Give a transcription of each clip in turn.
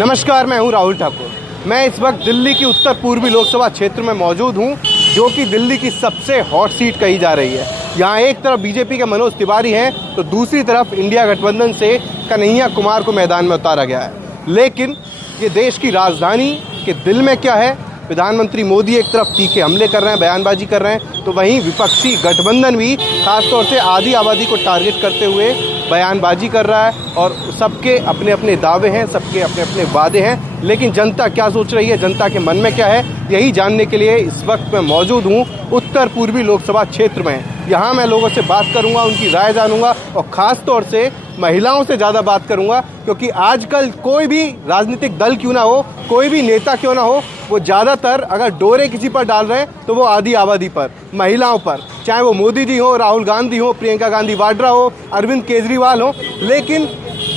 नमस्कार, मैं हूं राहुल ठाकुर। मैं इस वक्त दिल्ली की उत्तर पूर्वी लोकसभा क्षेत्र में मौजूद हूं, जो कि दिल्ली की सबसे हॉट सीट कही जा रही है। यहां एक तरफ बीजेपी के मनोज तिवारी हैं, तो दूसरी तरफ इंडिया गठबंधन से कन्हैया कुमार को मैदान में उतारा गया है। लेकिन ये देश की राजधानी के दिल में क्या है? प्रधानमंत्री मोदी एक तरफ तीखे हमले कर रहे हैं, बयानबाजी कर रहे हैं, तो वहीं विपक्षी गठबंधन भी खासतौर से आधी आबादी को टारगेट करते हुए बयानबाजी कर रहा है। और सबके अपने अपने दावे हैं, सबके अपने अपने वादे हैं, लेकिन जनता क्या सोच रही है, जनता के मन में क्या है, यही जानने के लिए इस वक्त मैं मौजूद हूँ उत्तर पूर्वी लोकसभा क्षेत्र में। यहाँ मैं लोगों से बात करूँगा, उनकी राय जानूँगा और ख़ास तौर से महिलाओं से ज़्यादा बात करूँगा, क्योंकि आजकल कोई भी राजनीतिक दल क्यों ना हो, कोई भी नेता क्यों ना हो, वो ज़्यादातर अगर डोरे किसी पर डाल रहे हैं तो वो आधी आबादी पर, महिलाओं पर, चाहे वो मोदी जी हो, राहुल गांधी हो, प्रियंका गांधी वाड्रा हो, अरविंद केजरीवाल हो। लेकिन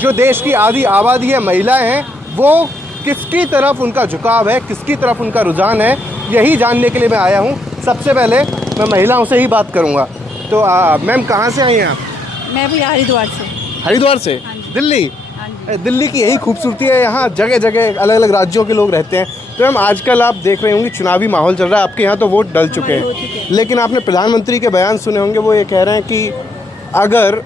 जो देश की आधी आबादी है, महिलाएं हैं, वो किसकी तरफ उनका झुकाव है, किसकी तरफ उनका रुझान है, यही जानने के लिए मैं आया हूँ। सबसे पहले मैं महिलाओं से ही बात करूँगा। तो मैम, कहाँ से आई हैं आप? मैं भी हरिद्वार से। हरिद्वार से? दिल्ली? दिल्ली की यही खूबसूरती है, यहाँ जगह जगह अलग अलग राज्यों के लोग रहते हैं। तो मैम, आजकल आप देख रहे होंगे चुनावी माहौल चल रहा है, आपके यहाँ तो वोट डल चुके हैं, लेकिन आपने प्रधानमंत्री के बयान सुने होंगे। वो ये कह रहे हैं कि अगर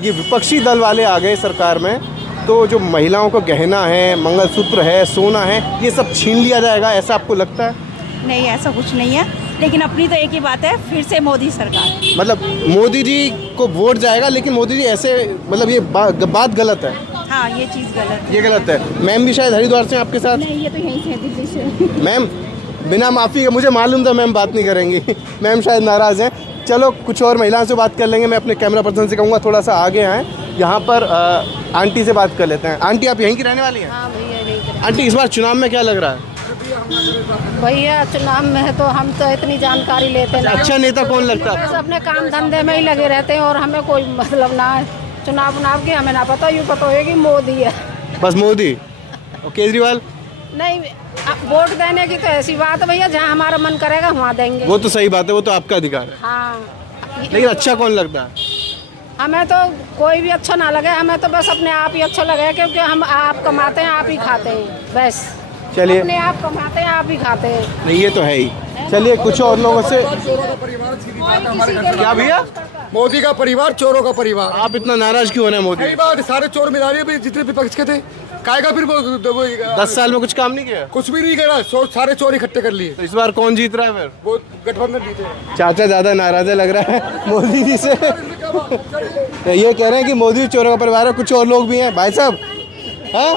ये विपक्षी दल वाले आ गए सरकार में तो जो महिलाओं को गहना है, मंगलसूत्र है, सोना है, ये सब छीन लिया जाएगा। ऐसा आपको लगता है? नहीं, ऐसा कुछ नहीं है, लेकिन अपनी तो एक ही बात है, फिर से मोदी सरकार। मतलब मोदी जी को वोट जाएगा, लेकिन मोदी जी ऐसे, मतलब ये बात गलत है। हाँ, ये चीज़ गलत है। ये गलत है। मैम भी शायद हरिद्वार से आपके साथ? नहीं, ये तो यहीं से, दिल्ली से। मैम, बिना माफ़ी के मुझे मालूम था मैम बात नहीं करेंगी। मैम शायद नाराज़ हैं। चलो कुछ और महिलाओं से बात कर लेंगे। मैं अपने कैमरा पर्सन से कहूँगा थोड़ा सा आगे आएँ, यहाँ पर आंटी से बात कर लेते हैं। आंटी, आप यहीं की रहने वाली हैं? हाँ भैया, नहीं। आंटी, इस बार चुनाव में क्या लग रहा है? भैया, चुनाव में है तो हम तो इतनी जानकारी लेते नहीं। अच्छा नेता कौन लगता है? बस अपने काम धंधे में ही लगे रहते हैं और हमें कोई मतलब ना है चुनाव की, हमें ना पता। यूँ पता होगी मोदी है, बस मोदी। और केजरीवाल? नहीं, वोट देने की तो ऐसी बात है भैया, जहाँ हमारा मन करेगा वहाँ देंगे। वो तो सही बात है, वो तो आपका अधिकार है। हाँ, लेकिन अच्छा कौन लगता है? हमें तो कोई भी अच्छा ना लगे, हमें तो बस अपने आप ही अच्छा लगे, क्योंकि हम आप कमाते हैं, आप ही खाते हैं, बस। चलिए, अपने आप कमाते हैं, आप ही खाते हैं। नहीं ये तो है ही। चलिए कुछ और लोगों से। क्या भैया? मोदी का परिवार चोरों का परिवार। आप इतना नाराज क्यों हो रहे हैं मोदी? सही बात, सारे चोर मिला रही है, जितने विपक्ष के थे। कायगा फिर 10 साल में कुछ काम नहीं किया? कुछ भी नहीं करा, सारे चोर इकट्ठे कर लिए। तो इस बार कौन जीत रहा है फिर? वो गठबंधन जीते। चाचा ज्यादा नाराज है लग रहा है मोदी जी से। ये कह रहे हैं कि मोदी चोरों का परिवार है। कुछ और लोग भी हैं भाई साहब। हाँ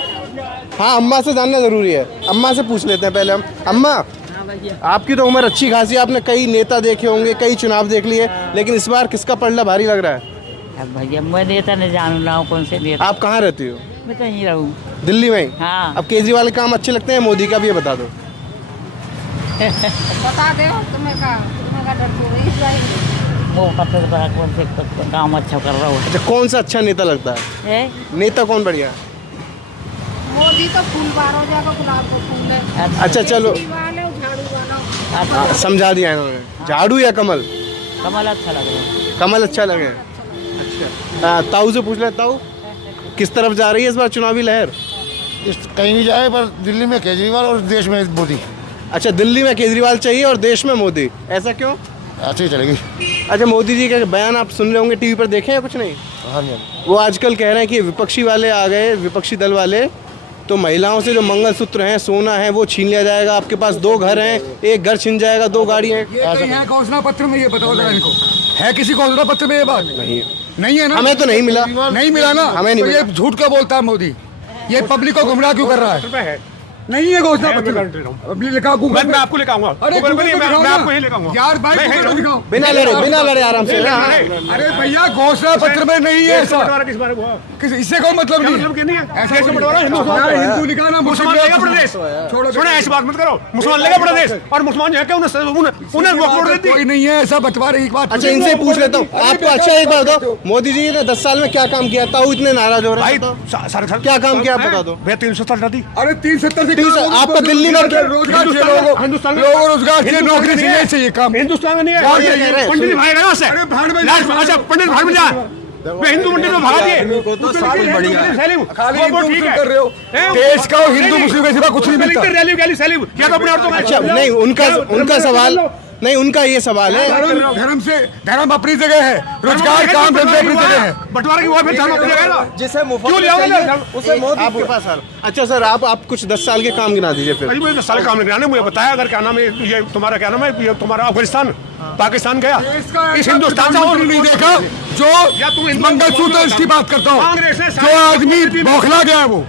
हाँ, अम्मा से जानना जरूरी है। अम्मा से पूछ लेते हैं पहले हम। अम्मा, आपकी तो उम्र अच्छी खासी, आपने कई नेता देखे होंगे, कई चुनाव देख लिए, लेकिन इस बार किसका पलड़ा भारी लग रहा है? अब भैया, मैं नेता नहीं जान रहा हूँ कौन से नेता। आप कहाँ रहती हो? मैं तो यहीं रहूँ, दिल्ली में ही? हाँ। अब केजरीवाल के काम अच्छे लगते हैं, मोदी का भी ये बता दो। बता दे तुम्हें का डर तो नहीं। वो पता बड़ा कौन से काम अच्छा कर रहा हूँ। अच्छा, कौन सा अच्छा नेता लगता है? नेता कौन बढ़िया है? मोदी तो फूल बार हो जाएगा, गुलाब का फूल है। अच्छा चलो, केजरीवाल है, झाड़ू वाला। समझा दिया इन्होंने। झाड़ू या कमल? कमल अच्छा लग रहा है। कमल अच्छा लगे। अच्छा, ताऊ से पूछ ले। ताऊ, किस तरफ जा रही है इस बार चुनावी लहर? कहीं भी जाए, पर दिल्ली में केजरीवाल और देश में मोदी। अच्छा, दिल्ली में केजरीवाल चाहिए और देश में मोदी, ऐसा क्यों? ऐसे ही चलेगी। अच्छा, मोदी जी के बयान आप सुन रहे होंगे, टीवी पर देखे हैं कुछ नहीं? हाँ जी। वो आजकल कह रहे हैं कि विपक्षी वाले आ गए, विपक्षी दल वाले, तो महिलाओं से जो मंगलसूत्र हैं, सोना है, वो छीन लिया जाएगा। आपके पास 2 घर हैं, एक घर छीन जाएगा, 2 गाड़ियाँ हैं। घोषणा पत्र में ये बताओ जरा इनको, है किसी घोषणा पत्र में ये बात? नहीं है ना। हमें तो नहीं मिला। नहीं मिला ना, हमें नहीं तो मिला। ये झूठ का बोलता है मोदी। ये पब्लिक को गुमराह क्यों कर रहा है? नहीं है घोषणा पत्र। अभी लिखा गूगल, मैं आपको लेकर आऊंगा। अरे गूगल पे नहीं, दिखाओ मैं ना। आपको ही लेकर आऊंगा यार भाई, दिखाओ। बिना लड़े आराम से। अरे भैया, घोषणा पत्र में नहीं है ऐसा। बंटवारा किस बारे में हुआ? इससे कोई मतलब नहीं मतलब क्या नहीं है? ऐसा कैसे बंटवारा? हिंदू लिखा ना, मुसलमान लेगा प्रदेश। छोड़ो, सुनो, ऐसी बात मत करो। मुसलमान लेगा प्रदेश और मुसलमान जो है क्या उन्हें वोट देती? कोई नहीं है ऐसा बंटवारे की बात। अच्छा, इनसे पूछ लेता हूँ आपको। अच्छा, एक बात बताओ, मोदी जी ने 10 साल में क्या काम किया? ताऊ इतने नाराज हो रहे हैं भाई, सारे क्या काम किया, आप बता दो। भैया 370 दी। अरे 370 से आपका दिल्ली में रोजगार चाहिए, हिंदुस्तान में रोजगार चाहिए, नौकरी चाहिए, चाहिए काम। हिंदुस्तान में नहीं क्या है। कह रहे हैं? पंडित भाई गए उससे। अरे भाड़ में अच्छा, पंडित भाड़ में जा। वे हिंदू मंडी में भगा दिए तो सारी बढ़िया है। सैलिम खाली वो हिंदू ठीक मुस्लिम है। कर रहे हो, हैं? देश का और हिंदू मुस्लिम के सिवा कुछ नहीं मिलता। रैली गैली सैलिम क्या तो अपने औरतों का अच्छा नहीं, उनका सवाल नहीं, उनका ये सवाल है। धर्म अपनी जगह है, रोजगार काम धंधे अपनी जगह है। बंटवारा की वो फिर धर्म अपनी जगह है ना। जिसे क्यों ले आओगे ना? उसे आपके पास हाल। अच्छा सर, आप कुछ 10 साल के काम गिना दीजिए फिर। अभी मुझे 10 साल काम नहीं कराने, मुझे बताया अगर क्या नाम है ये तुम्हारा, क्या नाम है ये तुम्हारा अफगानिस्तान पाकिस्तान गया, इस हिंदुस्तान से और नहीं देखा या तुम जो मंगलसूत्र इसकी बात करता हूँ, कांग्रेस ने जो आदमी बौखला गया है, वो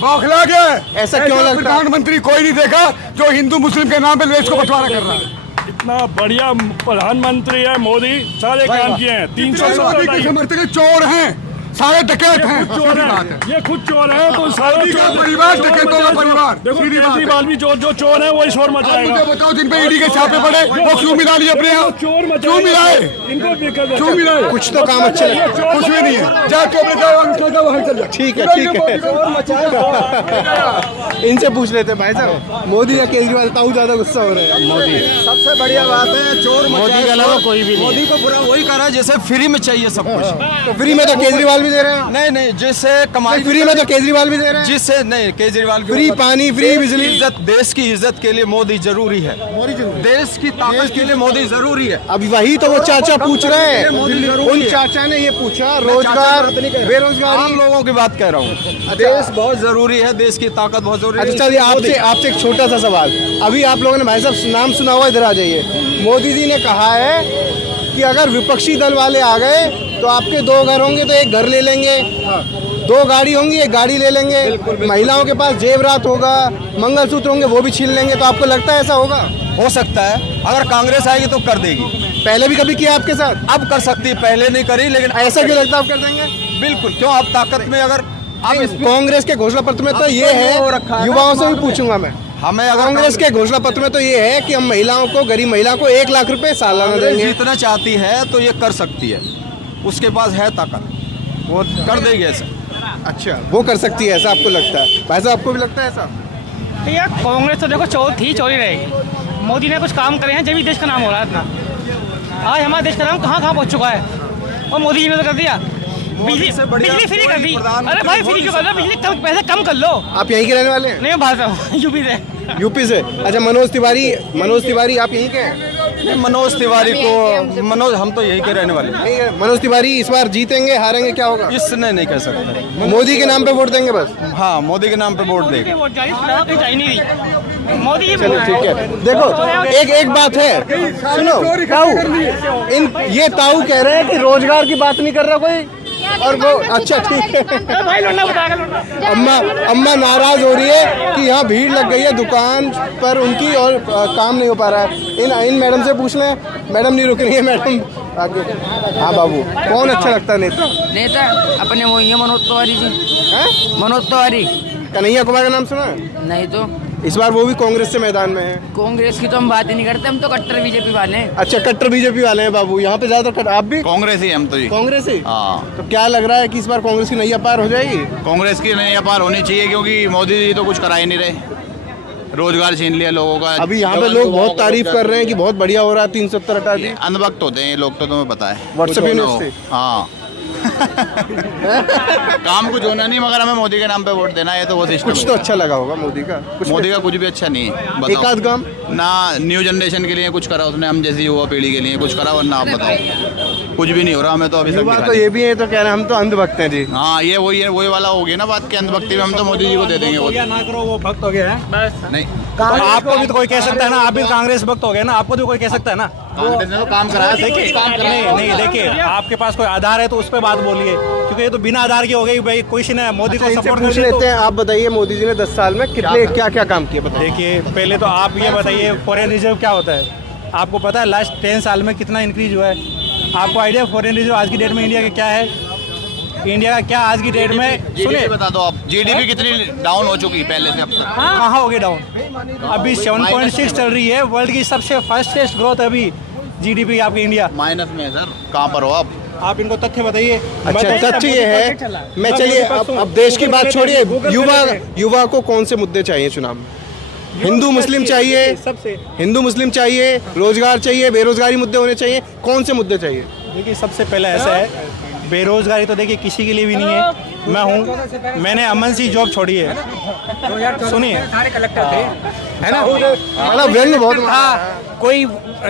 बौखला गया है। ऐसा क्यों लगता है? प्रधानमंत्री कोई नहीं देखा जो हिंदू मुस्लिम के नाम पे देश को बंटवारा कर रहा है। इतना बढ़िया प्रधानमंत्री है मोदी, सारे काम किए हैं। 370 के समर्थक चोर हैं, सारे डकैत हैं। चोर है, ये खुद चोर है तो सारे चोर। परिवार डकैतों का परिवार। देखो सीधी बात है। केजरीवाल भी जो चोर है वही शोर आप मचाएगा। मुझे बताओ, जिन पे ईडी के छापे पड़े वो क्यों मिला लिए अपने यहाँ? चोर मचाएगा, क्यों मिलाए? इनको दिक्कत क्यों मिलाए? कुछ तो काम अच्छे लगे। कुछ भी नहीं है। जाके अपने जाओ, वहाँ चल जाओ। ठीक है, ठीक है। इनसे पूछ लेते हैं भाई साहब, मोदी या केजरीवाल, ताऊ ज्यादा गुस्सा हो रहे हैं? मोदी। सबसे बढ़िया बात है, चोर मोदी के अलावा कोई भी नहीं। मोदी को पूरा वही कर रहा है जैसे फ्री में चाहिए सब कुछ। तो फ्री में तो केजरीवाल भी दे रहे हैं। नहीं नहीं, जिससे कमाई फ्री में तो केजरीवाल भी दे रहे हैं। जिससे नहीं, केजरीवाल की फ्री पानी, फ्री बिजली। इज्जत, देश की इज्जत के लिए मोदी जरूरी है। देश की ताकत के लिए मोदी जरूरी है। अभी वही तो वो चाचा पूछ रहे हैं। उन चाचा ने ये पूछा, रोजगार, बेरोजगारी। आम लोगों की बात कह रहा हूँ। देश बहुत जरूरी है, देश की ताकत बहुत जरूरी है। अच्छा चलिए, आपसे एक छोटा सा सवाल। अभी आप लोगों ने भाई साहब नाम सुना हुआ, इधर आ जाइए। मोदी जी ने कहा है कि अगर विपक्षी दल वाले आ गए तो आपके 2 घर होंगे तो एक घर ले लेंगे, 2 गाड़ी होंगी एक गाड़ी ले लेंगे, महिलाओं के पास जेवरात होगा, मंगलसूत्र होंगे वो भी छीन लेंगे। तो आपको लगता है ऐसा होगा? हो सकता है, अगर कांग्रेस आएगी तो कर देगी। पहले भी कभी किया आपके साथ? अब कर सकती है, पहले नहीं करी, लेकिन ऐसा क्यों लगता है आप कर देंगे? बिल्कुल। क्यों? आप ताकत में अगर कांग्रेस के घोषणा पत्र में तो ये है, युवाओं से भी पूछूंगा मैं, हमें अगर कांग्रेस के घोषणा पत्र में तो ये है कि हम महिलाओं को, गरीब महिला को 1 लाख रुपए सालाना देंगे। जीतना चाहती है तो ये कर सकती है, उसके पास है ताकत, वो कर देगी ऐसा। अच्छा, वो कर सकती है ऐसा आपको लगता है? भाई साहब आपको भी लगता है ऐसा? यार कांग्रेस तो देखो चोर थी, चोरी रहेगी। मोदी ने कुछ काम करे हैं जब भी देश का नाम हो रहा है इतना। आज हमारे देश का नाम कहाँ पहुँच चुका है, और मोदी जी ने तो कर दिया। बिजली फ्री कर दी। अरे भाई फ्री क्यों कर लो? बिजली पैसे कम कर लो। आप यहीं के रहने वाले हैं? नहीं, मैं बाहर से यूपी से। यूपी से? अच्छा, मनोज तिवारी आप यहीं के हैं? मनोज तिवारी को, मनोज हम तो यही के रहने वाले हैं। नहीं, मनोज तिवारी इस बार जीतेंगे हारेंगे क्या होगा? इसने नहीं कह सकते। मोदी के नाम पे वोट देंगे बस? हाँ, मोदी के नाम पे वोट देंगे। मोदी जी चलो ठीक है। देखो एक बात है, सुनो ताऊ, ये ताऊ कह रहे हैं कि रोजगार की बात नहीं कर रहा कोई, और वो अच्छा ठीक है। भाई लौंडा बताएगा। अम्मा नाराज हो रही है कि यहाँ भीड़ लग गई है दुकान पर उनकी और काम नहीं हो पा रहा है। इन मैडम से पूछ लें। मैडम नहीं रुक रही है, मैडम आगे। हाँ बाबू, कौन अच्छा लगता है नेता? नेता अपने वो ही है, मनोज तिवारी जी। मनोज तिवारी। कन्हैया कुमार का नाम सुना? नहीं तो इस बार वो भी कांग्रेस से मैदान में है। कांग्रेस की तो हम बात ही नहीं करते, हम तो कट्टर बीजेपी वाले हैं। अच्छा, कट्टर बीजेपी वाले हैं बाबू। यहाँ पे ज्यादा आप भी कांग्रेस ही, हम तो जी कांग्रेस ही? हाँ। तो क्या लग रहा है कि इस बार कांग्रेस की नैया पार हो जाएगी? कांग्रेस की नैया पार होनी चाहिए, क्योंकि मोदी जी तो कुछ करा ही नहीं रहे, रोजगार छीन लिया लोगों का। अभी यहाँ पे लोग बहुत तारीफ कर रहे हैं कि बहुत बढ़िया हो रहा है, 370 हटा दी। अंधभक्त होते हैं ये लोग, तो तुम्हें पता है। WhatsApp university. हाँ। काम कुछ होना नहीं, मगर हमें मोदी के नाम पे वोट देना है, तो वो सिस्टम। कुछ तो अच्छा लगा होगा मोदी का? मोदी का कुछ भी अच्छा नहीं है। बताओ। एक आध काम ना न्यू जनरेशन के लिए कुछ करा उसने, हम जैसी युवा पीढ़ी के लिए कुछ करा, वरना आप बताओ कुछ भी नहीं हो रहा। हमें तो अभी तक तो ये भी है, तो कह रहे हैं हम तो अंधभक्त हैं जी। हाँ, ये वही वाला हो गया ना बात के, अंधभक्ति में हम तो मोदी जी को दे देंगे वोट। ना करो, वो भक्त हो गया है। नहीं, आपको भी तो कोई कह सकता है ना, आप भी कांग्रेस भक्त हो गए ना, आपको तो कोई कह सकता है ना। कांग्रेस ने तो काम कराया। देखिए नहीं, देखिए आपके पास कोई आधार है तो उस पर बात बोलिए, क्योंकि ये तो बिना आधार की हो गई भाई। कोई ने मोदी को सपोर्ट पूछ लेते हैं। आप बताइए, मोदी जी ने 10 साल में कितने क्या काम किए बताइए। देखिए पहले तो आप ये बताइए, फॉरेन रिजर्व क्या होता है? आपको पता है लास्ट 10 साल में कितना इंक्रीज हुआ है? आपको आइडिया फॉरेन रिजर्व आज की डेट में इंडिया का क्या है? इंडिया का क्या आज की डेट में? सुनिए, बता दो आप, जीडीपी कितनी डाउन हो चुकी है पहले से अब तक? कहाँ हो गई डाउन? अभी 7.6 चल रही है। वर्ल्ड की सबसे फास्टेस्ट ग्रोथ अभी जीडीपी आपकी इंडिया। माइनस में है सर, कहाँ पर हो आप इनको तथ्य बताइए। अच्छा, तथ्य ये है, मैं चलिए अब देश की बात छोड़िए, युवा को कौन से मुद्दे चाहिए चुनाव में? हिंदू मुस्लिम चाहिए, सबसे हिंदू मुस्लिम चाहिए, रोजगार चाहिए, बेरोजगारी मुद्दे होने चाहिए, कौन से मुद्दे चाहिए? देखिए सबसे पहले ऐसा है, बेरोजगारी तो देखिए किसी के लिए भी नहीं है। मैं हूँ, मैंने अमन सी जॉब छोड़ी है, सुनिए, है ना, मतलब व्यंग्य बहुत था, कोई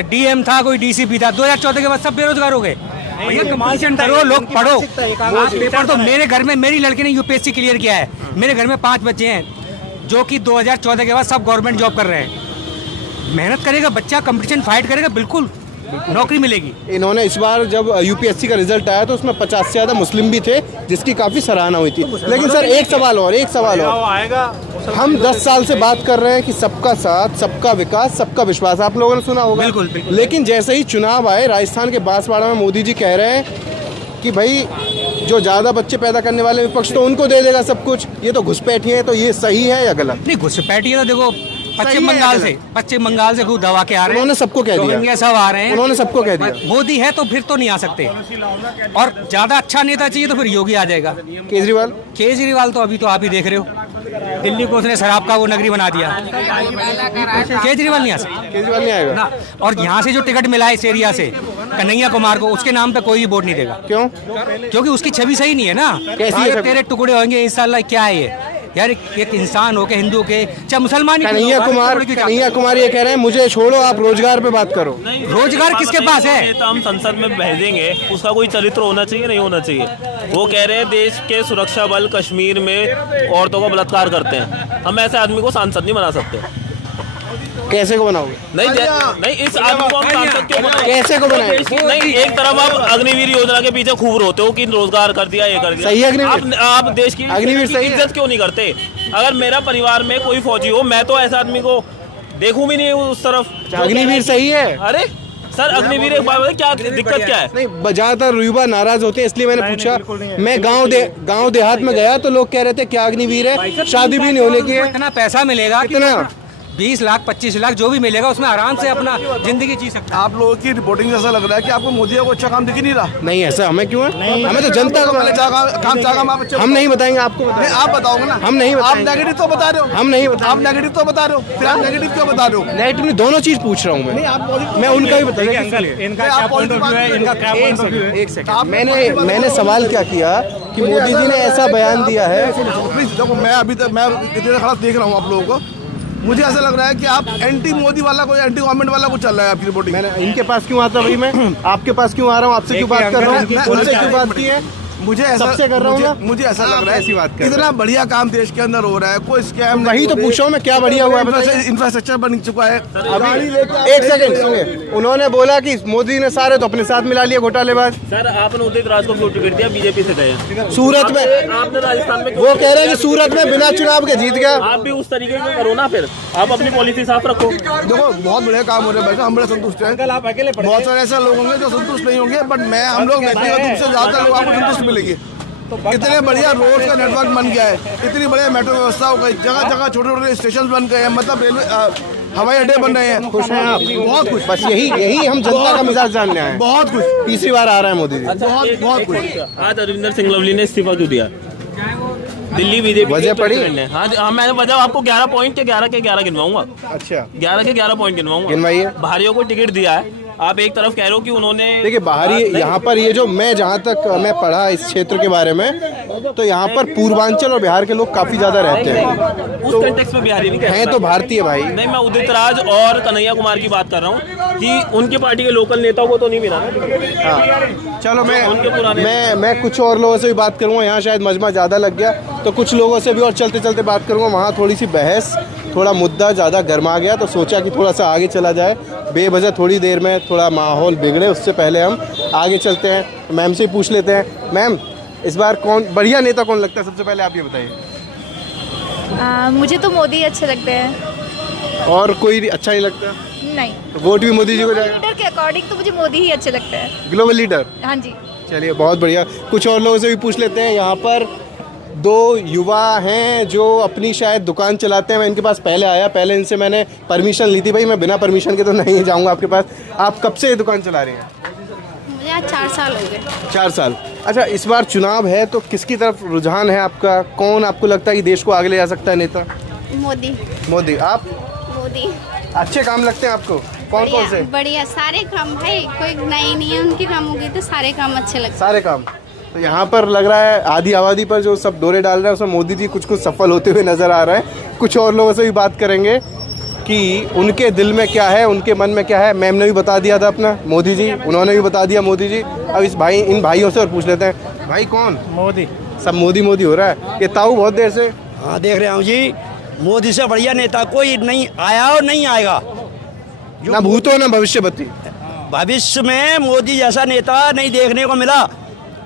डीएम था, कोई डीसीपी था, 2014 के बाद सब बेरोजगार हो गए। भैया कमाल करो, लोग पढ़ो आप पेपर। तो मेरे घर में मेरी लड़की ने यूपीएससी क्लियर किया है, मेरे घर में 5 बच्चे हैं जो कि 2014 के बाद सब गवर्नमेंट जॉब कर रहे हैं। मेहनत करेगा बच्चा, कंपटीशन फाइट करेगा, बिल्कुल नौकरी मिलेगी। इन्होंने इस बार जब यूपीएससी का रिजल्ट आया तो उसमें 50 से ज़्यादा मुस्लिम भी थे, जिसकी काफ़ी सराहना हुई थी। लेकिन सर एक सवाल और आएगा, हम 10 साल से बात कर रहे हैं कि सबका साथ, सबका विकास, सबका विश्वास, आप लोगों ने सुना होगा। बिल्कुल, बिल्कुल। लेकिन जैसे ही चुनाव आए, राजस्थान के बांसवाड़ा में मोदी जी कह रहे हैं कि भाई जो ज़्यादा बच्चे पैदा करने वाले विपक्ष तो उनको दे देगा सब कुछ, ये तो घुसपैठिए हैं, तो ये सही है या गलत? नहीं, घुसपैठिए तो देखो पश्चिम बंगाल से खूब दबा के आ रहे हैं। उन्होंने सबको कह दिया, सब आ रहे हैं, उन्होंने सबको कह दिया। मोदी है तो फिर तो नहीं आ सकते, और ज्यादा अच्छा नेता चाहिए तो फिर योगी आ जाएगा। केजरीवाल तो अभी तो आप ही देख रहे हो, दिल्ली को उसने शराब का वो नगरी बना दिया। केजरीवाल नहीं आ सकता, केजरीवाल नहीं आएगा ना। और यहाँ से जो टिकट मिला है इस एरिया से कन्हैया कुमार को, उसके नाम पे कोई भी वोट नहीं देगा। क्यों? क्योंकि उसकी छवि सही नहीं है ना। कैसे तेरे टुकड़े होंगे इंशाल्लाह, क्या है ये यार, एक इंसान हो के, हिंदू के चाहे मुसलमान। कन्हैया कुमार ये कह रहे हैं मुझे छोड़ो, आप रोजगार पे बात करो। रोजगार किसके पास है? तो हम संसद में भेजेंगे, उसका कोई चरित्र होना चाहिए, नहीं होना चाहिए। वो कह रहे हैं देश के सुरक्षा बल कश्मीर में औरतों का बलात्कार करते हैं, हम ऐसे आदमी को सांसद नहीं बना सकते। कैसे को बनाओगे? नहीं, इस आदमी को हम सांसद क्यों बनाएं? कैसे को बनाएंगे? नहीं, एक तरफ आप अग्निवीर योजना के पीछे खूब रोते हो कि रोजगार कर दिया, ये कर दिया। सही अग्निवीर? आप देश की अग्निवीर सही इज्जत क्यों नहीं करते? अगर मेरा परिवार में कोई फौजी हो, मैं तो ऐसे आदमी को देखूं भी नहीं उस तरफ। अग्निवीर सही है? अरे सर, अग्निवीर एक बात क्या दिक्कत क्या है? नहीं, ज्यादातर युवा नाराज होते हैं, इसलिए मैंने पूछा। मैं गांव देहात में गया तो लोग कह रहे थे क्या अग्निवीर है, शादी भी नहीं होने की है। इतना पैसा मिलेगा, कितना? 20 लाख 25 लाख जो भी मिलेगा उसमें आराम से अपना जिंदगी जी सकता है। आप लोगों की रिपोर्टिंग से ऐसा लग रहा है कि आपको मोदी का कोई अच्छा काम दिख ही नहीं रहा। नहीं, ऐसा हमें क्यों है? हमें तो जनता का काम हम नहीं बताएंगे आपको। आप बताओगे ना, हम नहीं आप नेगेटिव तो बता रहे हो, हम नहीं बताएंगे। आप नेगेटिव तो बता रहे हो, फिर आप नेगेटिव क्यों बता रहे हो? नेगेटिव दोनों चीज पूछ रहा हूँ मैं उनका भी बताइए। एक सेकंड, मैंने सवाल क्या किया कि मोदी जी ने ऐसा बयान दिया है। देखो, मैं अभी तक मैं इतने खराब देख रहा हूँ आप लोगों को, मुझे ऐसा लग रहा है कि आप एंटी मोदी वाला, कोई एंटी गवर्नमेंट वाला कुछ चल रहा है आपकी रिपोर्टिंग। मैंने इनके पास क्यों आता भाई, मैं आपके पास क्यों आ रहा हूँ, आपसे क्यों बात कर रहा हूँ, उनसे क्यों बात की है? मुझे ऐसा सबसे कर रहा हूँ मुझे ऐसा लग रहा है ऐसी बात इतना बढ़िया काम देश के अंदर हो रहा है, कोई स्कैम नहीं। वही तो पूछा हूँ मैं, क्या बढ़िया हुआ है? इंफ्रास्ट्रक्चर बन चुका है। अभी एक सेकंड सुनिए, उन्होंने बोला कि मोदी ने सारे तो अपने साथ मिला लिए घोटालेबाज। सर, आपने उदित राज को क्यों टिकट दिया? बीजेपी से गए सूरत में, आपने राजस्थान में, वो कह रहे हैं कि सूरत में बिना चुनाव के जीत गया। आप भी उस तरीके से करो ना, फिर आप अपनी पॉलिसी साफ रखो। देखो, बहुत बढ़िया काम हो रहा है, हम बड़े संतुष्ट हैं। बहुत सारे ऐसे लोग होंगे जो संतुष्ट नहीं होंगे, बट हम लोग व्यक्तिगत रूप से ज्यादातर लोग आपको संतुष्ट मिलेंगे। इतने बढ़िया रोड का नेटवर्क बन गया है, इतनी बढ़िया मेट्रो व्यवस्था हो गई, जगह जगह छोटे छोटे स्टेशन बन गए हैं, मतलब रेलवे हवाई अड्डे बन रहे हैं। खुश हैं आप? बहुत खुश। बस यही हम जनता का मिजाज जानने आए हैं। बहुत खुश, तीसरी बार आ रहा है मोदी जी। बहुत खुश। आज अरविंदर सिंह लवली ने इस्तीफा क्यों दिया? दिल्ली बीजेपी वजह पड़ी? हाँ, मैंने वजह आपको 11 पॉइंट के 11 गिनवाऊंगा। अच्छा, 11 के 11 पॉइंट गिनवाऊंगा। गिनवाइए। बाहरियों को टिकट दिया है, आप एक तरफ कह रहे हो कि उन्होंने, देखिए बाहरी यहाँ पर ये जो मैं जहाँ तक मैं पढ़ा इस क्षेत्र के बारे में, तो यहाँ पर पूर्वांचल और बिहार के लोग काफी ज्यादा रहते हैं। उस कंटेक्स्ट में बिहारी नहीं हैं तो भारतीय भाई। नहीं, मैं उदित राज और कन्हैया कुमार की बात कर रहा हूँ कि उनकी पार्टी के लोकल नेताओं को तो नहीं मिला। हाँ, चलो मैं कुछ और लोगों से भी बात करूँगा। यहाँ शायद मजमा ज़्यादा लग गया, तो कुछ लोगों से भी और चलते चलते बात करूँगा। वहाँ थोड़ी सी बहस, थोड़ा मुद्दा ज़्यादा गर्मा गया, तो सोचा कि थोड़ा सा आगे चला जाए। बेवजह थोड़ी देर में थोड़ा माहौल बिगड़े, उससे पहले हम आगे चलते हैं। मैम से ही पूछ लेते हैं। मैम, इस बार कौन बढ़िया नेता कौन लगता है? सबसे पहले आप ये बताइए। मुझे तो मोदी अच्छे लगते हैं। और कोई अच्छा नहीं लगता? नहीं। तो वोट भी मोदी जी को जाएगा? लीडर के अकॉर्डिंग तो मुझे मोदी ही अच्छे लगते हैं। Global leader? हाँ जी। चलिए, बहुत बढ़िया। कुछ और लोगों से भी पूछ लेते हैं। यहाँ पर 2 युवा हैं जो अपनी शायद दुकान चलाते हैं। मैं इनके पास पहले आया, पहले इनसे मैंने परमिशन ली थी। भाई मैं बिना परमिशन के तो नहीं जाऊँगा आपके पास। आप कब से ये दुकान चला रही हैं? मुझे आज 4 साल हो गए। 4 साल। अच्छा, इस बार चुनाव है तो किसकी तरफ रुझान है आपका? कौन आपको लगता है कि देश को आगे ले जा सकता है नेता? मोदी। आप? मोदी। अच्छे काम लगते हैं आपको? कौन से? बढ़िया सारे काम भाई, कोई नई नहीं है उनके कामों के, तो सारे काम अच्छे लगते हैं। सारे काम। तो यहाँ पर लग रहा है आधी आबादी पर जो सब दौरे डाल रहे हैं उसमें मोदी जी कुछ कुछ सफल होते हुए नजर आ रहे हैं। कुछ और लोगों से भी बात करेंगे कि उनके दिल में क्या है, उनके मन में क्या है। मैम ने भी बता दिया था अपना, मोदी जी उन्होंने भी बता दिया मोदी जी। अब इन भाइयों से और पूछ लेते हैं। भाई कौन? मोदी। सब मोदी मोदी हो रहा है। ये ताऊ बहुत देर से हाँ देख रहे हूँ जी, मोदी से बढ़िया नेता कोई नहीं आया और नहीं आएगा। ना भूत हो ना भविष्य बत्ती। भविष्य में मोदी जैसा नेता नहीं देखने को मिला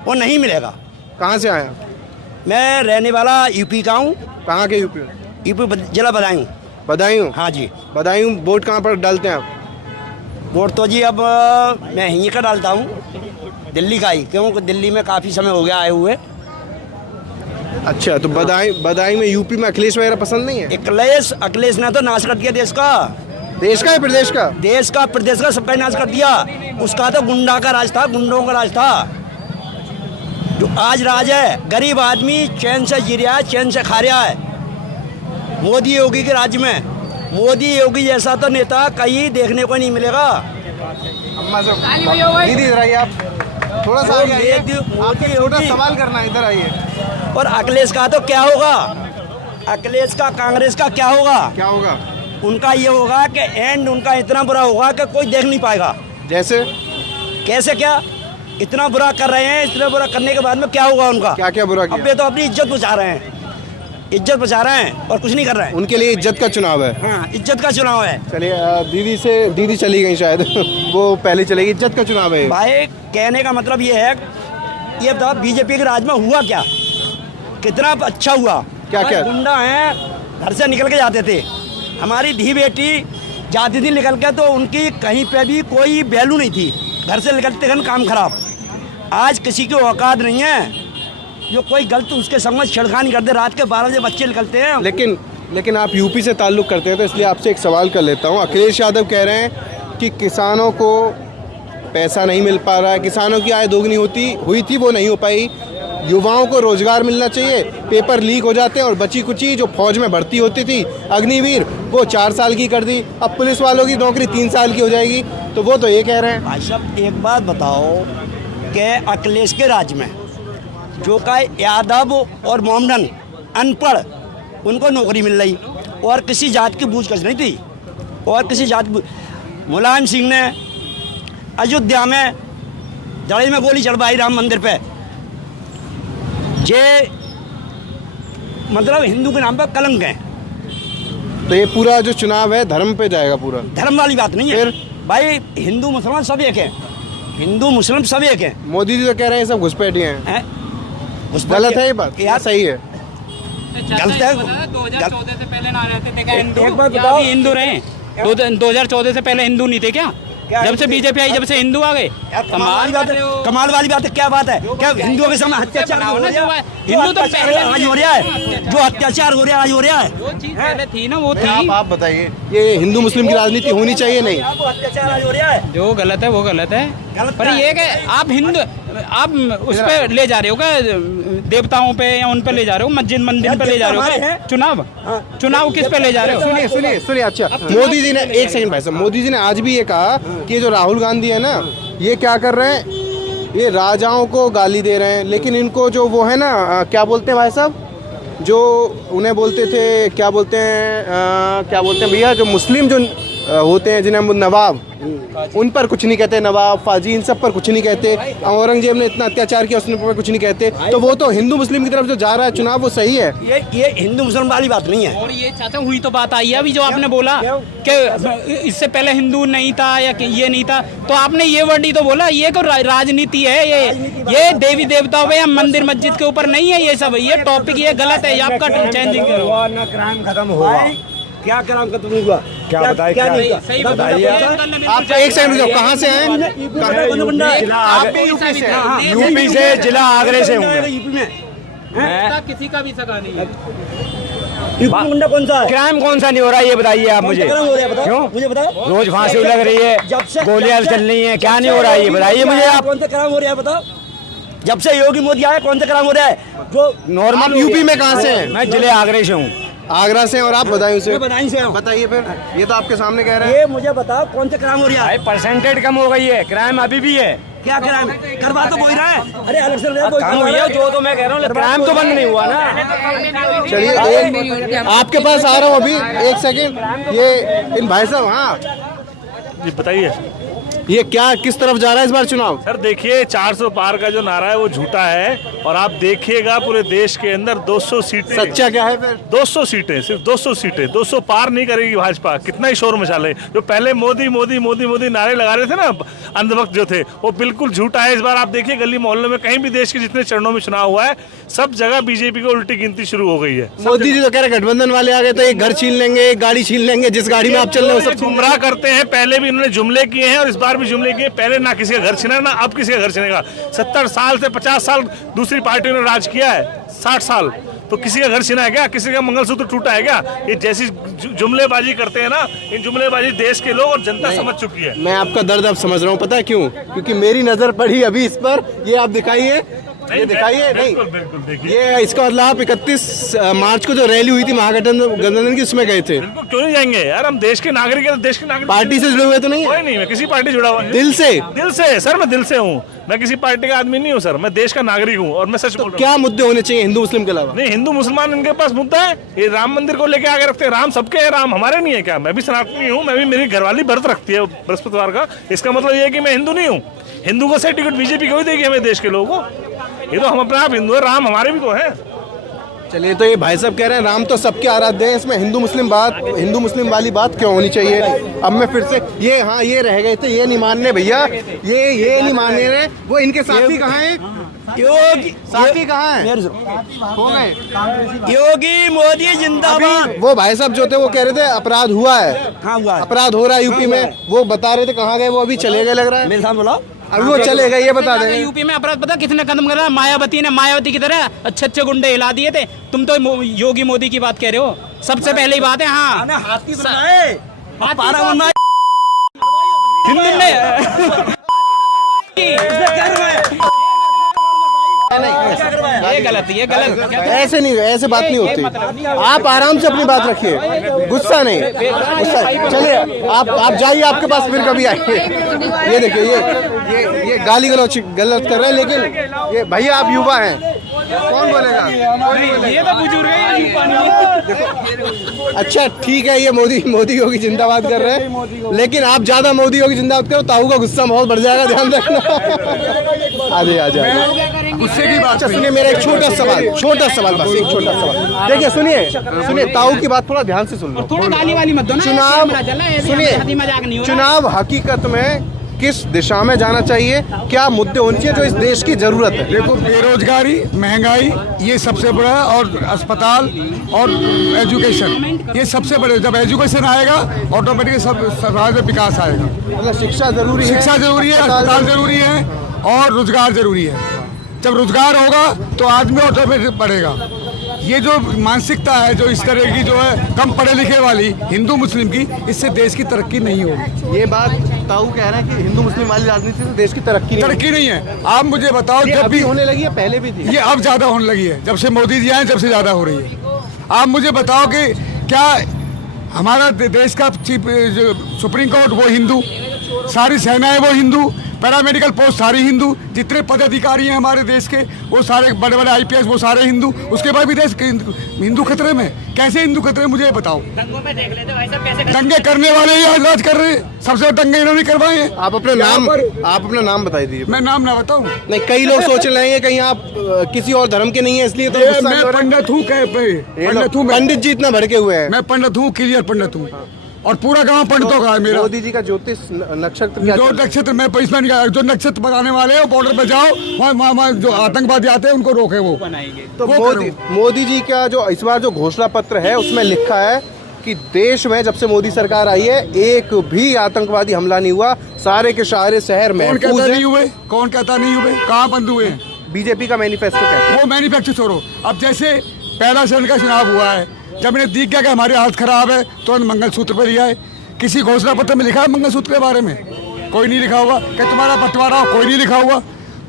और नहीं मिलेगा। कहाँ से आया? मैं रहने वाला यूपी का हूँ। कहाँ के यूपी? यूपी जिला बदायूं। बदायूं? हाँ जी। बदायूं। वोट कहाँ पर डालते हैं आप? वोट तो जी अब मैं यहीं का डालता हूँ, दिल्ली का ही, क्योंकि दिल्ली में काफ़ी समय हो गया आए हुए। अच्छा, तो बदायूं में यूपी में अखिलेश वगैरह पसंद नहीं है? अखिलेश ने तो नाश कर दिया देश का। देश का है प्रदेश का? देश का प्रदेश का सबका नाश कर दिया। उसका तो गुंडा का राज था, गुंडों का राज था। जो आज राज है, गरीब आदमी चैन से जी रहा है, चैन से खा रहा है। मोदी योगी के राज्य में मोदी योगी जैसा तो नेता कहीं देखने को नहीं मिलेगा। अम्मा सब दीदी इधर आइए, आप थोड़ा सा आगे आइए, आपको छोटा सवाल करना है, इधर आइए। और अखिलेश का तो क्या होगा? अखिलेश का, कांग्रेस का क्या होगा? क्या होगा? उनका ये होगा कि एंड उनका इतना बुरा होगा कि कोई देख नहीं पाएगा। जैसे कैसे? क्या इतना बुरा कर रहे हैं, इतना बुरा करने के बाद में क्या होगा उनका? क्या क्या बुरा किया? अब ये तो अपनी इज्जत बचा रहे हैं, इज्जत बचा रहे हैं और कुछ नहीं कर रहे हैं। उनके लिए इज्जत का चुनाव है। हाँ, इज्जत का चुनाव है। चलिए दीदी चली गई शायद वो पहले चलेगी। इज्जत का चुनाव है भाई। कहने का मतलब ये है, ये बताओ बीजेपी के राज में हुआ क्या, कितना अच्छा हुआ? क्या क्या? गुंडा हैं, घर से निकल के जाते थे, हमारी धी बेटी जाती थी निकल के, तो उनकी कहीं पे भी कोई वैल्यू नहीं थी। घर से निकलते थे काम खराब। आज किसी की औकात नहीं है, जो कोई गलत उसके संग में छेड़खानी करते। रात के 12 बजे बच्चे निकलते हैं। लेकिन आप यूपी से ताल्लुक़ करते हैं तो इसलिए आपसे एक सवाल कर लेता हूँ। अखिलेश यादव कह रहे हैं कि किसानों को पैसा नहीं मिल पा रहा है, किसानों की आय दोगुनी हुई थी, वो नहीं हो पाई। युवाओं को रोजगार मिलना चाहिए, पेपर लीक हो जाते हैं और बची कुची जो फौज में भर्ती होती थी अग्निवीर, वो 4 साल की कर दी। अब पुलिस वालों की नौकरी 3 साल की हो जाएगी। तो वो तो ये कह रहे हैं। भाई साहब एक बात बताओ कि अखिलेश के राज्य में जो का यादव और मोमडन अनपढ़, उनको नौकरी मिल रही और किसी जात की बूझ-गछ नहीं थी। और किसी जात मुलायम सिंह ने अयोध्या में जड़े में गोली चढ़वाई राम मंदिर पे। ये मतलब हिंदू के नाम पर कलंक है। तो ये पूरा जो चुनाव है धर्म पे जाएगा पूरा? धर्म वाली बात नहीं है भाई, हिंदू मुसलमान सब एक है, हिंदू मुस्लिम सब एक है। मोदी जी तो कह रहे हैं सब घुसपैठिए हैं। गलत है ये बात या सही है? गलत है। 2014 से पहले ना रहते थे क्या हिंदू? एक बात बताओ, हिंदू रहे 2014 से पहले हिंदू नहीं थे क्या? जब से बीजेपी आई जब से हिंदू आ गए। कमाल वाली बात है। क्या बात है? क्या हिंदुओं के सामने अत्याचार हो रहा है? हिंदू तो आज हो रहा है, जो अत्याचार हो रहा है आज हो रहा है। वो चीज पहले थी ना, वो थी। आप बताइए, ये हिंदू मुस्लिम की राजनीति होनी चाहिए नहीं? अत्याचार आज हो रहा है। जो गलत है वो गलत है, पर ये कि आप उस पे ले जा रहे हो क्या, देवताओं पे या उन पे ले जा रहे हो, मस्जिद मंदिर पे ले जा रहे हो? चुनाव किस पे ले जा रहे हो? सुनिए। अच्छा, मोदी जी ने एक सेकंड भाई साहब, मोदी जी ने आज भी ये कहा कि जो राहुल गांधी है ना, ये क्या कर रहे हैं, ये राजाओं को गाली दे रहे हैं। लेकिन इनको जो वो है ना, क्या बोलते हैं भाई साहब, जो उन्हें बोलते थे, क्या बोलते हैं भैया, जो मुस्लिम जो होते हैं जिन्हें नवाब, उन पर कुछ नहीं कहते। नवाब फाजी इन सब पर कुछ नहीं कहते। औरंगजेब ने इतना अत्याचार किया, उसने पर कुछ नहीं कहते। तो वो तो हिंदू मुस्लिम की तरफ जो जा रहा है चुनाव, वो सही है। ये हिंदू मुस्लिम वाली बात नहीं है। और ये चाचा हुई तो बात आई है अभी जो आपने बोला कि इससे पहले हिंदू नहीं था या ये नहीं था, तो आपने ये वर्ड ही तो बोला। ये को राजनीति है, ये देवी देवताओं पे या मंदिर मस्जिद के ऊपर नहीं है। ये सब ये टॉपिक ये गलत है, ये आपका चेंजिंग करो ना। क्राइम खत्म हुआ, क्या क्राइम खत्म हुआ? क्या बताइए? क्या नहीं? सही बताइए। आप एक सेकंड रुको, कहाँ से हैं? यूपी से, जिला आगरे से हूँ। यूपी में किसी का भी सगा नहीं है। यूपी गुंडा कौन सा है? क्राइम कौन सा नहीं हो रहा है ये बताइए आप मुझे। क्यों? मुझे बताओ। रोज फांसी लग रही है, गोलियां चल रही हैं, क्या नहीं हो रहा है ये बताइए मुझे आप। कौन सा क्राइम हो रहा है बताओ? जब से योगी मोदी आया कौन सा क्राइम हो रहा है? जो नॉर्मल यूपी में कहाँ से हैं? मैं जिले आगरे से हूँ। आगरा से? और आप बदायूं से? बदायूं से हूँ। बताइए फिर, ये तो आपके सामने कह रहे हैं। ये मुझे बताओ कौन सा क्राइम हो रहा है? परसेंटेज कम हो गई है, क्राइम अभी भी है। क्या क्राइम करवा तो वही रहा है। अरे इलेक्शन जो तो मैं कह रहा हूँ क्राइम तो बंद नहीं हुआ ना। चलिए आपके पास आ रहा हूँ अभी, एक सेकंड। ये इन भाई साहब, हाँ जी बताइए, ये क्या किस तरफ जा रहा है इस बार चुनाव? सर देखिए 400 पार का जो नारा है वो झूठा है, और आप देखिएगा पूरे देश के अंदर 200 सीटें। सच्चा क्या है फिर? 200 सीटें, सिर्फ 200 सीटें, 200 पार नहीं करेगी भाजपा। कितना ही शोर मचा ले, जो पहले मोदी मोदी मोदी मोदी नारे लगा रहे थे ना अंधभक्त जो थे, वो बिल्कुल झूठा है। इस बार आप देखिए गली मोहल्ले में कहीं भी देश के जितने चरणों में चुनाव हुआ है, सब जगह बीजेपी को उल्टी गिनती शुरू हो गई है। मोदी जी तो कह रहे गठबंधन वाले आ गए तो एक घर छीन लेंगे, एक गाड़ी छीन लेंगे, जिस गाड़ी में आप चल रहे हो सब गुमराह करते हैं। पहले भी इन्होंने जुमले किए हैं और इस बार भी जुमले किए। पहले ना किसी का घर छीना, ना अब किसी का घर छीनेगा। 70 साल से 50 साल दूसरी पार्टियों ने राज किया है, 60 साल, तो किसी का घर छीना है क्या? किसी का मंगलसूत्र टूटा है क्या? ये जैसी जुमलेबाजी करते हैं ना, इन जुमलेबाजी देश के लोग और जनता समझ चुकी है। मैं आपका दर्द अब समझ रहा हूँ, पता है क्यों? क्योंकि मेरी नजर पड़ी अभी इस पर। ये आप दिखाइए, ये दिखाइए। नहीं, बिल्कुल देखिए, ये इसका मतलब आप 31 मार्च को जो रैली हुई थी महागठबंधन की, उसमें गए थे। बिल्कुल, क्यों नहीं जाएंगे यार? हम देश के नागरिक हैं, देश के नागरिक। पार्टी से जुड़े हुए तो नहीं? कोई नहीं, मैं किसी पार्टी जुड़ा हुआ। दिल से? दिल से सर, मैं दिल से हूँ। मैं किसी पार्टी का आदमी नहीं हूँ सर, मैं देश का नागरिक हूँ और मैं सच बोल रहा हूँ। क्या मुद्दे होने चाहिए हिंदू मुस्लिम के अलावा? नहीं, हिंदू मुसलमान इनके पास मुद्दा है। ये राम मंदिर को लेके आगे रखते हैं। राम सबके हैं, राम हमारे नहीं है क्या? मैं भी सनातनी हूँ, मैं भी, मेरी घरवाली व्रत रखती है बृहस्पतिवार का। इसका मतलब ये है कि मैं हिंदू नहीं हूँ। हिंदू का सही टिकट बीजेपी को ही देगी हमें, देश के लोगों को। ये तो हम अपने आप हिंदू है, राम हमारे भी तो है। चलिए, तो ये भाई साहब कह रहे हैं राम तो सबके आराध्य हैं, इसमें हिंदू मुस्लिम वाली बात क्यों होनी चाहिए? अब मैं फिर से ये, हाँ ये रह गए थे, ये नहीं मानने भैया, ये नहीं मानने रहे। वो इनके साथी कहाँ हैं? साथी कहाँ हैं? हो गए। योगी मोदी जिंदाबाद। वो भाई साहब जो थे वो कह रहे थे अपराध हुआ है। हाँ हुआ है। अपराध हो रहा है यूपी में, वो बता रहे थे कहाँ गए? वो अभी चले गए लग रहा है। मेरे साथ बोला अभी वो चले गए, ये बता देंगे। यूपी में अपराध पता किसने कदम करा? मायावती ने मायावती की तरह अच्छे अच्छे गुंडे हिला दिए थे। तुम तो योगी मोदी की बात कह रहे हो, सबसे पहले ही बात है। हाँ, हाथी बनाए, पारा बनना ये गलत, ये गलत। ऐसे नहीं, ऐसे बात नहीं होती। आप आराम से अपनी बात रखिए, गुस्सा नहीं। चलिए आप जाइए, आपके पास फिर कभी आएंगे। ये देखिए, ये गाली गलौच गलत कर रहे हैं, लेकिन ये भैया आप युवा हैं, कौन बोलेगा? ये तो बुजुर्ग है। अच्छा ठीक है, ये मोदी योगी जिंदाबाद कर रहे हैं, लेकिन आप ज्यादा मोदी योगी जिंदाबाद करो, ताऊ का गुस्सा बहुत बढ़ जाएगा, ध्यान रखना। आ जाइए। गुस्से की बात। अच्छा सुनिए, मेरा एक छोटा सवाल बस, एक छोटा सवाल। देखिए सुनिए, ताऊ की बात थोड़ा ध्यान से सुन लो। थोड़ा गाली वाली मत दो ना। सुनिए, चुनाव हकीकत में किस दिशा में जाना चाहिए? क्या मुद्दे होने चाहिए जो इस देश की जरूरत है? देखो, बेरोजगारी, महंगाई, ये सबसे बड़ा, और अस्पताल और एजुकेशन, ये सबसे बड़े। जब एजुकेशन आएगा ऑटोमेटिक सब समाज में विकास आएगा। मतलब शिक्षा जरूरी है, अस्पताल जरूरी है और रोजगार जरूरी है। जब रोजगार होगा तो आदमी ऑटोमेटिक बढ़ेगा। ये जो मानसिकता है, जो इस तरह की जो है कम पढ़े लिखे वाली हिंदू मुस्लिम की, इससे देश की तरक्की नहीं होगी। ये बात ताऊ कह रहे हैं कि हिंदू मुस्लिम वाली राजनीति से देश की तरक्की नहीं है। आप मुझे बताओ, जब भी होने लगी है, पहले भी थी, ये अब ज्यादा होने लगी है। जब से मोदी जी आए, जब से ज्यादा हो रही है। आप मुझे बताओ कि क्या हमारा देश का चीफ सुप्रीम कोर्ट वो हिंदू, सारी सेनाएं वो हिंदू, पैरामेडिकल पोस्ट सारी हिंदू, जितने पदाधिकारी हैं हमारे देश के वो सारे बड़े बड़े IPS वो सारे हिंदू। उसके बाद भी देश हिंदू खतरे में। कैसे हिंदू खतरे में, मुझे बताओ। दंगे करने वाले ही राज कर रहे हैं, सबसे दंगे इन्होंने करवाए हैं। आप अपना नाम बता दीजिए। मैं नाम ना बताऊं? नहीं, कई लोग सोच रहे हैं कहीं आप किसी और धर्म के नहीं है, इसलिए तो मैं पंडित हूँ। पंडित जी इतना भड़के हुए हैं। मैं पंडित हूँ, क्लियर पंडित हूँ, और पूरा गांव पंडितों का है मेरा। मोदी जी का ज्योतिष नक्षत्र, जो नक्षत्र मैं इसमें जो नक्षत्र बनाने वाले हैं, बॉर्डर पे जाओ, वहाँ जो आतंकवादी आते हैं उनको रोके। वो तो मोदी जी का जो इस बार जो घोषणा पत्र है, उसमें लिखा है कि देश में जब से मोदी सरकार आई है, एक भी आतंकवादी हमला नहीं हुआ, सारे के सारे शहर में। कौन कहता नहीं हुए? कहाँ बंद हुए हैं? बीजेपी का मैनिफेस्टो कहता है। वो मैनिफेस्टो छोड़ो। अब जैसे पहला चरण का चुनाव हुआ है, जब इन्हें दिख गया कि हमारी हालत खराब है, तो मंगलसूत्र पर लिया है। किसी घोषणा पत्र में लिखा है मंगलसूत्र के बारे में? कोई नहीं लिखा हुआ। क्या तुम्हारा बंटवारा हो? कोई नहीं लिखा हुआ।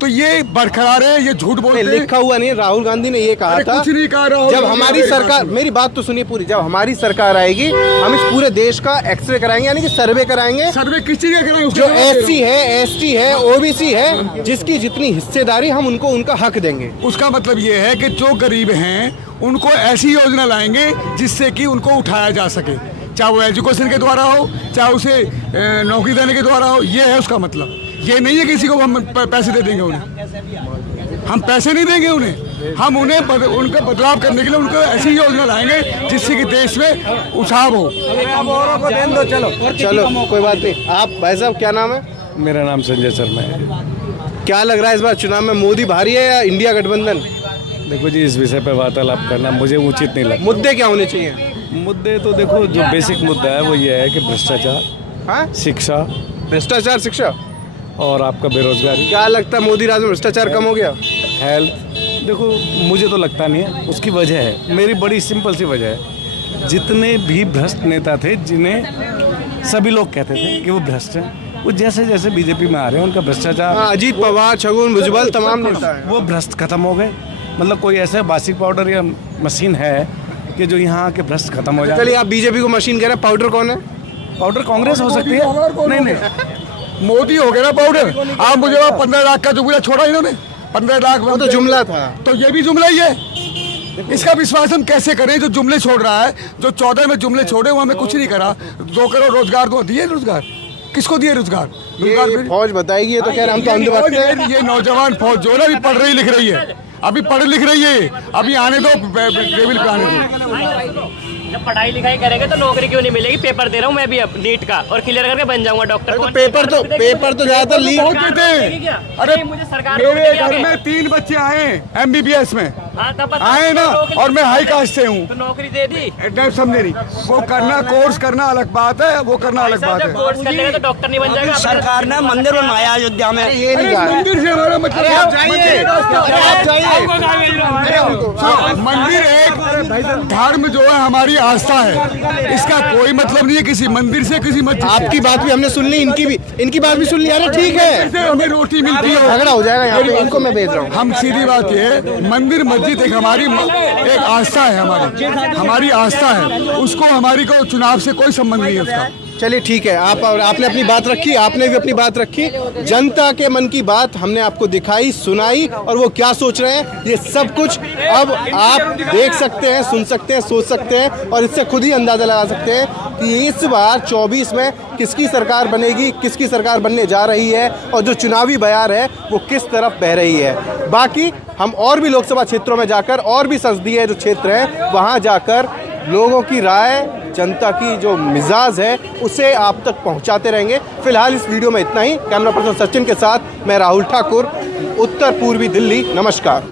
तो ये बरकरार है, ये झूठ बोलते हैं। लिखा हुआ नहीं, राहुल गांधी ने ये कहा था। कुछ नहीं कहा राहुल। जब हमारी सरकार, मेरी बात तो सुनिए पूरी, जब हमारी सरकार आएगी हम इस पूरे देश का एक्सरे कराएंगे, यानी कि सर्वे कराएंगे। सर्वे किस चीज का कराएंगे? जो SC है, ST है, OBC है, जिसकी जितनी हिस्सेदारी हम उनको उनका हक देंगे। उसका मतलब ये है कि जो गरीब हैं उनको ऐसी योजना लाएंगे जिससे कि उनको उठाया जा सके, चाहे वो एजुकेशन के द्वारा हो, चाहे उसे नौकरी देने के द्वारा हो। ये है उसका मतलब। ये नहीं है किसी को हम पैसे दे देंगे उन्हें, हम पैसे नहीं देंगे उन्हें, हम उन्हें उनका बदलाव करने के लिए उनको ऐसी योजना लाएंगे जिससे कि देश में उछाव हो। चलो कोई बात नहीं। आप भाई साहब क्या नाम है? मेरा नाम संजय शर्मा है। क्या लग रहा है इस बार चुनाव में मोदी भारी है या इंडिया गठबंधन? देखो जी, इस विषय पर वार्तालाप करना मुझे उचित नहीं लगता। मुद्दे क्या होने चाहिए? मुद्दे तो देखो, जो बेसिक मुद्दा है वो ये है कि भ्रष्टाचार, हाँ? शिक्षा, भ्रष्टाचार, शिक्षा और आपका बेरोजगारी। क्या लगता है मोदी राज में भ्रष्टाचार कम हो गया? हेल्थ, देखो मुझे तो लगता नहीं है। उसकी वजह है, मेरी बड़ी सिंपल सी वजह है। जितने भी भ्रष्ट नेता थे, जिन्हें सभी लोग कहते थे कि वो भ्रष्ट हैं, वो जैसे जैसे बीजेपी में आ रहे हैं उनका भ्रष्टाचार, अजीत पवार, छगन भुजबल, तमाम नेता वो भ्रष्ट खत्म हो गए। मतलब कोई ऐसा बासी पाउडर या मशीन है कि जो यहाँ के भ्रष्ट खत्म हो जाए। चलिए, आप बीजेपी को मशीन कह रहे हैं, पाउडर कौन है? पाउडर कांग्रेस हो सकती है। नहीं, मोदी हो गया ना पाउडर। आप मुझे 15 लाख का जुमला छोड़ा इन्होंने, 15 लाख वो तो जुमला था। तो ये भी जुमला ही है। इसका विश्वास हम कैसे करें जो जुमले छोड़ रहा है? जो 14 में जुमले छोड़े वो हमें कुछ नहीं करा। 2 करोड़ रोजगार तो दिए, रोजगार किसको दिए? रोजगार फौज बताएगी। ये तो कह रहे हम तो अंधे। ये नौजवान फौज जो है अभी पढ़ रही लिख रही है, अभी पढ़ लिख रही है, अभी आने दो, टेबल पे आने दो। जब पढ़ाई लिखाई करेंगे तो नौकरी क्यों नहीं मिलेगी? पेपर दे रहा हूँ मैं भी अब नीट का, और क्लियर करके बन जाऊंगा डॉक्टर। तो पेपर तो ज्यादातर लीक होते थे। अरे मुझे सरकार मेरे घर में 3 बच्चे आए MBBS में, आए ना, और मैं हाई कास्ट से हूँ। तो नौकरी दे दी, समझे नहीं? वो करना, कोर्स करना अलग बात है, वो करना अलग बात है। कोर्स कर लेगा तो डॉक्टर नहीं बन जाएगा। सरकार ने मंदिर बनवाया अयोध्या में। ये नहीं मंदिर से हमारा मतलब, मंदिर एक धर्म जो है हमारी आस्था है, इसका कोई मतलब नहीं है किसी मंदिर से, किसी मस्जिद। आपकी बात भी हमने सुन ली, इनकी बात भी सुन ली। अरे ठीक है, हमें रोटी मिलती है, झगड़ा हो जाएगा यहाँ पे, इनको मैं भेज रहा हूँ। हम सीधी बात ये, मंदिर मस्जिद एक हमारी एक आस्था है, हमारी आस्था है, उसको हमारी को चुनाव से कोई संबंध नहीं है उसका। चलिए ठीक है, आपने अपनी बात रखी, आपने भी अपनी बात रखी। जनता के मन की बात हमने आपको दिखाई, सुनाई, और वो क्या सोच रहे हैं ये सब कुछ अब आप देख सकते हैं, सुन सकते हैं, सोच सकते हैं, और इससे खुद ही अंदाज़ा लगा सकते हैं कि इस बार 24 में किसकी सरकार बनेगी, किसकी सरकार बनने जा रही है, और जो चुनावी बयार है वो किस तरफ बह रही है। बाकी हम और भी लोकसभा क्षेत्रों में जाकर, और भी संसदीय जो क्षेत्र हैं वहाँ जाकर लोगों की राय, जनता की जो मिजाज है उसे आप तक पहुंचाते रहेंगे। फिलहाल इस वीडियो में इतना ही। कैमरा पर्सन सचिन के साथ मैं राहुल ठाकुर, उत्तर पूर्वी दिल्ली। नमस्कार।